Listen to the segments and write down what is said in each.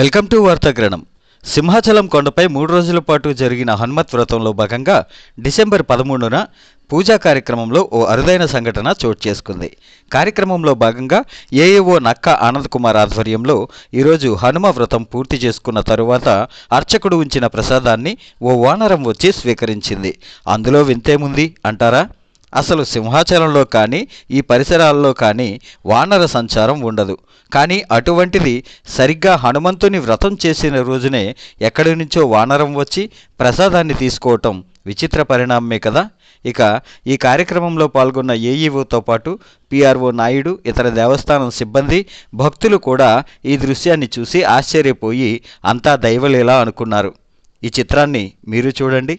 Welcome to వార్తాగ్రహణం. Simhachalam కొండపై మూడు రోజుల పాటు జరిగిన హనుమత్ వ్రతంలో భాగంగా డిసెంబర్ పదమూడున పూజా కార్యక్రమంలో ఓ అరుదైన సంఘటన చోటు చేసుకుంది. కార్యక్రమంలో భాగంగా ఏఏఓ నక్క ఆనంద్ కుమార్ ఆధ్వర్యంలో ఈరోజు హనుమ వ్రతం పూర్తి చేసుకున్న తరువాత అర్చకుడు ఉంచిన ప్రసాదాన్ని ఓ వానరం వచ్చి స్వీకరించింది. అందులో వింతేముంది అంటారా? అసలు సింహాచలంలో కానీ ఈ పరిసరాల్లో కానీ వానర సంచారం ఉండదు. కానీ అటువంటిది సరిగ్గా హనుమంతుని వ్రతం చేసిన రోజునే ఎక్కడి నుంచో వానరం వచ్చి ప్రసాదాన్ని తీసుకోవటం విచిత్ర పరిణామమే కదా? ఇక ఈ కార్యక్రమంలో పాల్గొన్న ఏఈఓతో పాటు పిఆర్ఓ నాయుడు ఇతర దేవస్థానం సిబ్బంది భక్తులు కూడా ఈ దృశ్యాన్ని చూసి ఆశ్చర్యపోయి అంతా దైవలీలా అనుకున్నారు. ఈ చిత్రాన్ని మీరు చూడండి.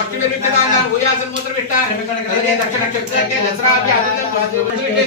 ಭಕ್ತಿ ವಿರುದ್ಧದ ನಾನು ಭೂಯಾಸನ ಮೂತ್ರ ವಿಷ್ಟ ಅಲ್ಲೇ ದಕ್ಷಿಣ ಕ್ಷೇತ್ರಕ್ಕೆ ದಸರಾಭ್ಯಾಸದ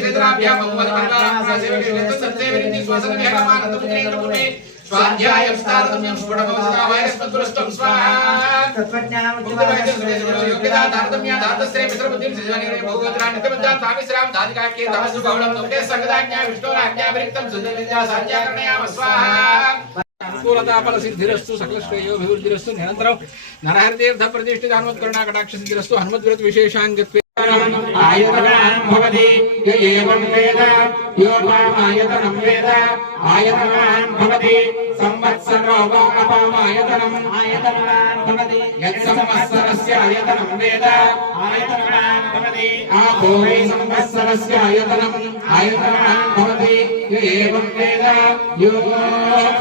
ಕ್ಷೇತ್ರಾಭ್ಯಾಸ ಭಗವದ ಪರಿವಾರ ಸೇವೆಗೆ ಸತ್ಯ ವಿರುದ್ಧಿ ಸ್ವಸನ ವೇಗಮಾನಂದ ಪುತ್ರೇಂದ್ರ ಪುಣೆ स्वाध्याय स्तारतम्यं स्फुटमवसदावायस्मद्पुरस्तं स्वाहा। तत्त्वज्ञानमुद्धिवायस्मद्योग्यता तारतम्या धातस्रे पितृबुद्धिं सृजनिरे भोगोत्रा नित्यबद्धा तामिश्रां धादिकाख्ये तमसु बहुलं तोते संगदाज्ञा विष्णोराज्ञा विरिक्तं सुजनिजा साज्ञा कर्णयाम स्वाहा। సకల శ్రేయోభివృద్ధిరస్తు నిరంతరం నరహరితీర్థ ప్రతిష్ఠిత హనుమత్కరుణా కటాక్ష సిద్ధిరస్తు హనుమద్వ్రత విశేషాంగత్వే ఆయతనాం భవతి య ఏవం వేద యోపామాయతనం వేద ఆయతనాం భవతి సంవత్సరో వా అపామాయతనం ఆయతనాం భవతి యత్ సంవత్సరస్య ఆయతనం వేద ఆయతనాం భవతి ఆపో వై సంవత్సరస్య ఆయతనం ఆయతనాం భవతి య ఏవం వేద యోప్సునాభం